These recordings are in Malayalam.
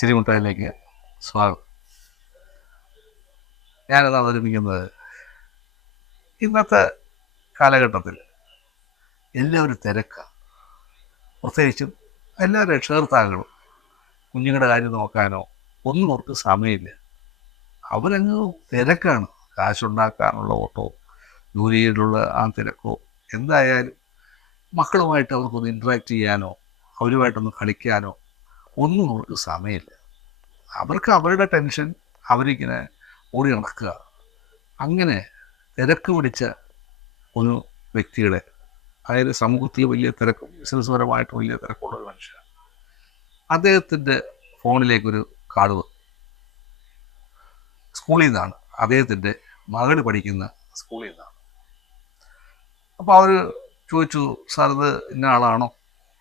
ചിരിമുട്ടായിലേക്ക് സ്വാഗതം. ഞാനിത് അവതരിപ്പിക്കുന്നത് ഇന്നത്തെ കാലഘട്ടത്തിൽ എല്ലാവരും തിരക്കാണ്. പ്രത്യേകിച്ചും എല്ലാ രക്ഷകർത്താക്കളും കുഞ്ഞുങ്ങളുടെ കാര്യം നോക്കാനോ ഒന്നും അവർക്ക് സമയമില്ല. അവരങ്ങ് തിരക്കാണ്. കാശുണ്ടാക്കാനുള്ള ഓട്ടോ, ജോലിയിലുള്ള ആ തിരക്കോ, എന്തായാലും മക്കളുമായിട്ട് അവർക്കൊന്ന് ഇൻട്രാക്ട് ചെയ്യാനോ അവരുമായിട്ടൊന്ന് കളിക്കാനോ ഒന്നും അവർക്ക് സമയമില്ല. അവർക്ക് അവരുടെ ടെൻഷൻ അവരിങ്ങനെ ഓടി നടക്കുക. അങ്ങനെ തിരക്ക് പിടിച്ച ഒരു വ്യക്തിയുടെ, അതായത് സമൂഹത്തിൽ വലിയ തിരക്കും ബിസിനസ് പരമായിട്ട് വലിയ തിരക്കുള്ള ഒരു മനുഷ്യനാണ്. അദ്ദേഹത്തിൻ്റെ ഫോണിലേക്കൊരു കാർഡ് വന്നു. സ്കൂളിൽ നിന്നാണ്, അദ്ദേഹത്തിൻ്റെ മകൾ പഠിക്കുന്ന സ്കൂളിൽ നിന്നാണ്. അപ്പോൾ അവർ ചോദിച്ചു, സാർ ഇത് ഇന്ന ആളാണോ?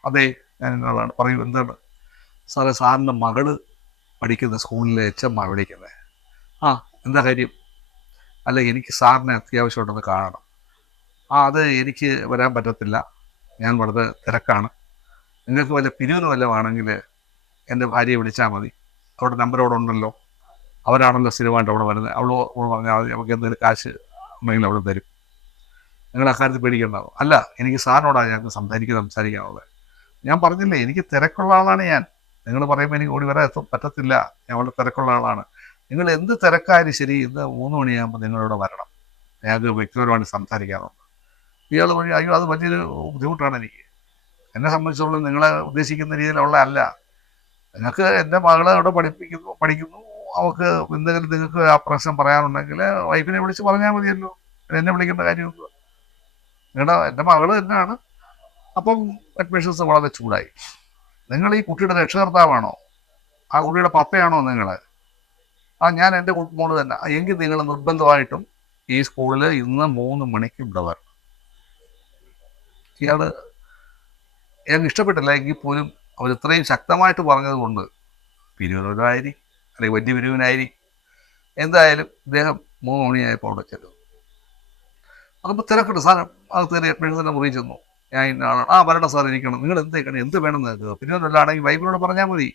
അതെ, ഞാൻ ഇന്ന ആളാണ്. പറയൂ, എന്താണ്? സാറേ, സാറിൻ്റെ മകള് പഠിക്കുന്ന സ്കൂളിലെ HM വിളിക്കുന്നത്. ആ, എന്താ കാര്യം? അല്ല, എനിക്ക് സാറിനെ അത്യാവശ്യമായിട്ടൊന്ന് കാണണം. അത് എനിക്ക് വരാൻ പറ്റത്തില്ല, ഞാൻ വളരെ തിരക്കാണ്. നിങ്ങൾക്ക് വല്ല പിരിവിന് വല്ലതുമാണെങ്കിൽ എൻ്റെ ഭാര്യയെ വിളിച്ചാൽ മതി. അവരുടെ നമ്പർ അവിടെ ഉണ്ടല്ലോ, അവരാണല്ലോ സ്ഥിരമായിട്ട് അവിടെ വരുന്നത്. അവൾ പറഞ്ഞാൽ മതി, നമുക്ക് എന്തെങ്കിലും കാശ് ഉണ്ടെങ്കിൽ അവിടെ തരും. നിങ്ങൾ അക്കാര്യത്തിൽ പേടിക്കണ്ടാവും. അല്ല, എനിക്ക് സാറിനോടാണ് ഞങ്ങൾക്ക് സംസാരിക്കാനുള്ളത്. ഞാൻ പറഞ്ഞില്ലേ, എനിക്ക് തിരക്കുള്ള ആളാണ് ഞാൻ. നിങ്ങൾ പറയുമ്പോൾ എനിക്ക് ഓടി വരാൻ പറ്റത്തില്ല, ഞാൻ വളരെ തിരക്കുള്ള ആളാണ്. നിങ്ങൾ എന്ത് തിരക്കായാലും ശരി, ഇന്ന് 3 മണിയാകുമ്പോൾ നിങ്ങളിവിടെ വരണം, ഞങ്ങൾക്ക് വ്യക്തിപരമായിട്ട് സംസാരിക്കാറുണ്ട്. ഇയാൾ വഴി, അയ്യോ അത് വലിയൊരു ബുദ്ധിമുട്ടാണ് എനിക്ക്. എന്നെ സംബന്ധിച്ചോളം നിങ്ങളെ ഉദ്ദേശിക്കുന്ന രീതിയിലുള്ള അല്ല. നിങ്ങൾക്ക് എൻ്റെ മകളെ അവിടെ പഠിക്കുന്നു, അവൾക്ക് എന്തെങ്കിലും നിങ്ങൾക്ക് ആ പ്രശ്നം പറയാനുണ്ടെങ്കിൽ വൈഫിനെ വിളിച്ച് പറഞ്ഞാൽ മതിയല്ലോ, എന്നെ വിളിക്കേണ്ട കാര്യമൊന്നും. എൻ്റെ മകൾ തന്നെയാണ്. അപ്പം അഡ്മിഷൻസ് വളരെ ചൂടായി. നിങ്ങൾ ഈ കുട്ടിയുടെ രക്ഷകർത്താവാണോ? ആ കുട്ടിയുടെ പപ്പയാണോ നിങ്ങൾ? ഞാൻ എൻ്റെ മോള് തന്നെ. എങ്കിൽ നിങ്ങൾ നിർബന്ധമായിട്ടും ഈ സ്കൂളിൽ ഇന്ന് 3 മണിക്ക് ഇവിടെ വരണം. ഇയാൾ ഇഷ്ടപ്പെട്ടില്ല എങ്കിൽ പോലും അവർ ഇത്രയും ശക്തമായിട്ട് പറഞ്ഞത് കൊണ്ട് പിരിവിനായിരിക്കും, അല്ലെങ്കിൽ വലിയ പിരിവിനായിരിക്കും, എന്തായാലും ഇദ്ദേഹം 3 മണിയായപ്പോൾ അവിടെ ചെല്ലുന്നു. അപ്പോൾ തിരക്കുണ്ട്. സാർ അത് കയറി അഡ്മിഷൻ്റെ മുറിയിൽ ചെന്നു. ഞാൻ ഇന്നാണ്. വരണം സാർ, ഇരിക്കണം. നിങ്ങൾ എന്തേക്കണം, എന്ത് വേണം നിങ്ങൾക്ക്? പിരിവിനല്ലാണെങ്കിൽ വൈഫിനോട് പറഞ്ഞാൽ മതി.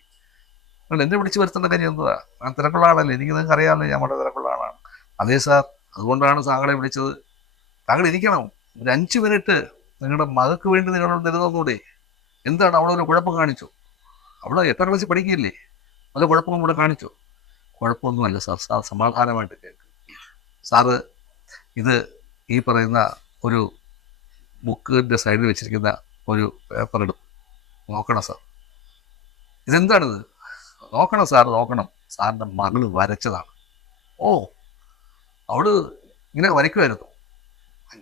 നിങ്ങൾ എന്നെ വിളിച്ച് വരുത്തേണ്ട കാര്യം എന്തുവാ? ഞാൻ തിരക്കുള്ള ആളല്ലേ, എനിക്ക് നിങ്ങൾക്ക് അറിയാമല്ലോ, ഞാൻ വളരെ തിരക്കുള്ള ആളാണ്. അതെ സാർ, അതുകൊണ്ടാണ് താങ്കളെ വിളിച്ചത്. താങ്കൾ ഇരിക്കണം, ഒരു 5 മിനിറ്റ് നിങ്ങളുടെ മകൾക്ക് വേണ്ടി നിങ്ങളോട് നിരുന്നൂടെ? എന്താണ് അവിടെ ഒരു കുഴപ്പം കാണിച്ചു? അവിടെ 8ാം ക്ലാസ്സിൽ പഠിക്കില്ലേ? വല്ല കുഴപ്പവും കൂടെ കാണിച്ചു? കുഴപ്പമൊന്നുമല്ല സാർ, സാർ സമാധാനമായിട്ട് കേൾക്കും. സാറ് ഇത് ഈ പറയുന്ന ഒരു ബുക്കിൻ്റെ സൈഡിൽ വെച്ചിരിക്കുന്ന ഒരു പേപ്പർ എടുത്ത് നോക്കണം സാർ. ഇതെന്താണിത്? നോക്കണം സാർ, നോക്കണം. സാറിൻ്റെ മകൾ വരച്ചതാണ്. ഓ, അവള് ഇങ്ങനെ വരയ്ക്കുമായിരുന്നു?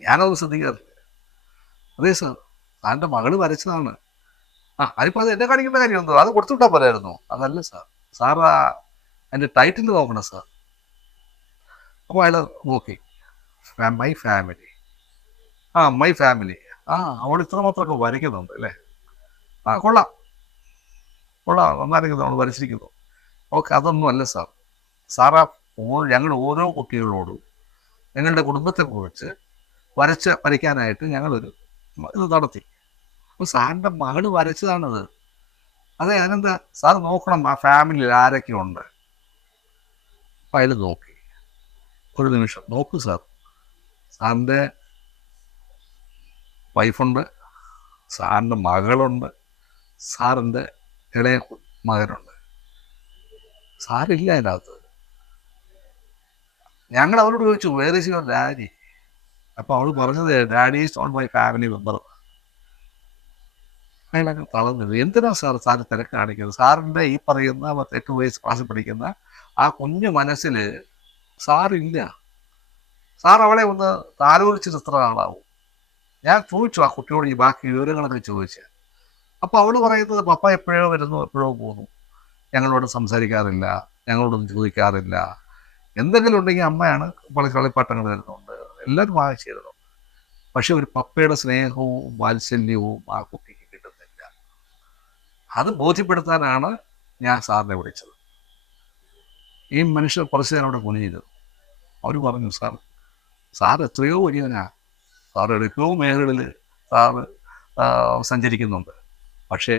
ഞാനത് ശ്രദ്ധിക്കാറില്ല. അതെ സാർ, സാറിൻ്റെ മകൾ വരച്ചതാണ്. അതിപ്പോൾ അത് എന്നെ കാണിക്കേണ്ട കാര്യം എന്തോ? അത് കൊടുത്തുവിട്ടാൽ പോരായിരുന്നു? അതല്ല സാർ, സാർ അതിൻ്റെ ടൈറ്റിൽ നോക്കണം സാർ. അപ്പോൾ അയാൾ നോക്കി, മൈ ഫാമിലി. My family. അവൾ ഇത്രമാത്രമൊക്കെ വരയ്ക്കുന്നുണ്ട് അല്ലേ? കൊള്ളാം, നന്നായിരിക്കുന്നു, അവൾ വരച്ചിരിക്കുന്നു. ഓക്കെ, അതൊന്നും അല്ല സാർ. സാർ ഞങ്ങൾ ഓരോ കുട്ടികളോടും ഞങ്ങളുടെ കുടുംബത്തെക്കുറിച്ച് വരയ്ക്കാനായിട്ട് ഞങ്ങളൊരു ഇത് നടത്തി. അപ്പോൾ സാറിൻ്റെ മകൾ വരച്ചതാണത്. അതെ, അതിനെന്താ? സാർ നോക്കണം ആ ഫാമിലിയിൽ ആരൊക്കെ ഉണ്ട്. അപ്പോൾ അയാൾ നോക്കി. ഒരു നിമിഷം നോക്കൂ സാർ. സാറിൻ്റെ വൈഫുണ്ട്, സാറിൻ്റെ മകളുണ്ട്, സാറിൻ്റെ ഇളയ മകനുണ്ട്. സാറില്ല അതിനകത്ത്. ഞങ്ങൾ അവരോട് ചോദിച്ചു, വേർ ഈസ് യുവർ ഡാഡി? അപ്പോൾ അവൾ പറഞ്ഞത്, daddy is not my family member. അയാളങ്ങ് തളർന്നത്. എന്തിനാ സാർ സാറിന് തിരക്ക് കാണിക്കുന്നത്? സാറിൻ്റെ ഈ പറയുന്ന 8 വയസ്സ് ക്ലാസ്സിൽ പഠിക്കുന്ന ആ കുഞ്ഞു മനസ്സിൽ സാറില്ല. സാർ അവളെ ഒന്ന് താലോലിച്ചിട്ട് എത്ര ആളാവും? ഞാൻ ചോദിച്ചു ആ കുട്ടിയോട് ഈ ബാക്കി വിവരങ്ങളൊക്കെ ചോദിച്ചു. അപ്പോൾ അവൾ പറയുന്നത്, പപ്പ എപ്പോഴോ വരുന്നു, എപ്പോഴോ പോകുന്നു, ഞങ്ങളോട് സംസാരിക്കാറില്ല, ഞങ്ങളോടൊന്നും ചോദിക്കാറില്ല. എന്തെങ്കിലും ഉണ്ടെങ്കിൽ അമ്മയാണ് കളിപ്പാട്ടങ്ങൾ തരുന്നുണ്ട്, എല്ലാവരും വാങ്ങിച്ചു തരുന്നുണ്ട്. പക്ഷെ ഒരു പപ്പയുടെ സ്നേഹവും വാത്സല്യവും ആ കുട്ടിക്ക് കിട്ടുന്നില്ല. അത് ബോധ്യപ്പെടുത്താനാണ് ഞാൻ സാറിനെ വിളിച്ചത്. ഈ മനുഷ്യർ കുറച്ച് നേരം അവിടെ കുനിഞ്ഞിരുന്നു. അവർ പറഞ്ഞു, സാർ എത്രയോ വലിയവനാ, സാർ എടുക്കോ മേഖലകളിൽ സാറ് സഞ്ചരിക്കുന്നുണ്ട്. പക്ഷേ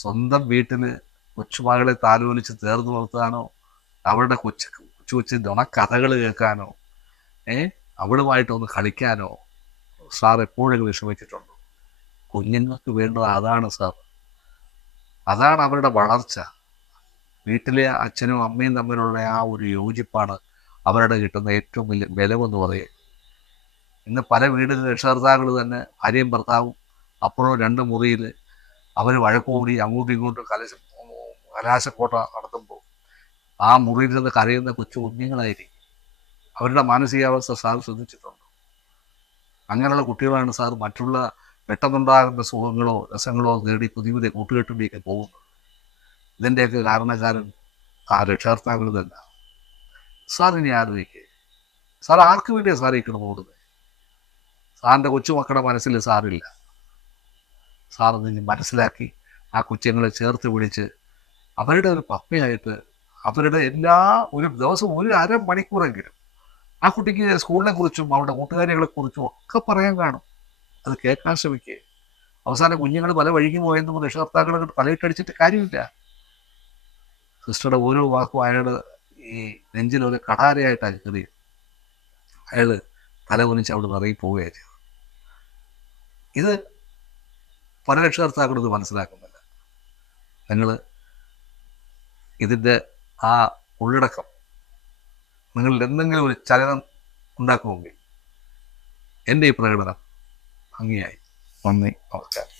സ്വന്തം വീട്ടിൽ കൊച്ചുമകളെ താലോലിച്ച് ചേർന്ന് നിർത്താനോ അവരുടെ കൊച്ചു കൊച്ചു നുണക്കഥകൾ കേൾക്കാനോ അവളുമായിട്ടൊന്ന് കളിക്കാനോ സാർ എപ്പോഴെങ്കിലും ശ്രമിച്ചിട്ടുണ്ടോ? കുഞ്ഞുങ്ങൾക്ക് വേണ്ടത് അതാണ് സാർ. അതാണ് അവരുടെ വളർച്ച. വീട്ടിലെ അച്ഛനും അമ്മയും തമ്മിലുള്ള ആ ഒരു യോജിപ്പാണ് അവരുടെ കിട്ടുന്ന ഏറ്റവും വലിയ ബലമെന്ന് പറയും. ഇന്ന് പല വീടുകളിൽ രക്ഷകർത്താക്കൾ തന്നെ ഭാര്യയും ഭർത്താവും അപ്പോഴും 2 മുറിയിൽ അവർ വഴക്കുകൂടി അങ്ങോട്ടും ഇങ്ങോട്ടും കലാശക്കോട്ട നടത്തുമ്പോൾ ആ മുറിയിൽ നിന്ന് കരയുന്ന കൊച്ചു കുഞ്ഞുങ്ങളായിരിക്കും. അവരുടെ മാനസികാവസ്ഥ സാർ ശ്രദ്ധിച്ചിട്ടുണ്ടോ? അങ്ങനെയുള്ള കുട്ടികളാണ് സാർ മറ്റുള്ള പെട്ടെന്നുണ്ടാകുന്ന സുഖങ്ങളോ രസങ്ങളോ നേടി പുതിയ പുതിയ കൂട്ടുകെട്ടിലേക്ക് പോകുന്നത്. ഇതിൻ്റെയൊക്കെ കാരണക്കാരൻ ആ രക്ഷകർത്താക്കൾ തന്നെ. സാർ ഇനി ആലോചിക്കുക, സാർ ആർക്ക് വേണ്ടിയാണ് സാർ ഈ കിടന്ന് ഓടുന്നത്? സാറിൻ്റെ കൊച്ചുമക്കളുടെ മനസ്സിൽ സാറില്ല. സാർ അതിന് മനസ്സിലാക്കി ആ കൊച്ചുങ്ങളെ ചേർത്ത് പിടിച്ച് അവരുടെ ഒരു പപ്പയായിട്ട് അവരുടെ ഒരു ദിവസം ഒരു അരമണിക്കൂറെങ്കിലും ആ കുട്ടിക്ക് സ്കൂളിനെ കുറിച്ചും അവരുടെ കൂട്ടുകാരികളെ കുറിച്ചും ഒക്കെ പറയാൻ കാണും. അത് കേൾക്കാൻ ശ്രമിക്കുക. അവസാനം കുഞ്ഞുങ്ങൾ പല വഴിക്ക് പോയെന്നും രക്ഷകർത്താക്കളെ തലയിട്ടടിച്ചിട്ട് കാര്യമില്ല. സിസ്റ്ററുടെ ഓരോ വാക്കും അയാളുടെ ഈ നെഞ്ചിലൊരു കടാരയായിട്ടാണ് കയറി. അയാൾ തല കുനിച്ച് അവിടെ നിറയി പോവുകയാണ് ചെയ്തത്. ഇത് പല രക്ഷകർത്താക്കളും ഇത് മനസ്സിലാക്കുന്നില്ല. നിങ്ങൾ ഇതിൻ്റെ ആ ഉള്ളടക്കം നിങ്ങളിൽ എന്തെങ്കിലും ഒരു ചലനം ഉണ്ടാക്കുമെങ്കിൽ എൻ്റെ ഈ പ്രകടനം ഭംഗിയായി. നന്ദി, നമസ്കാരം.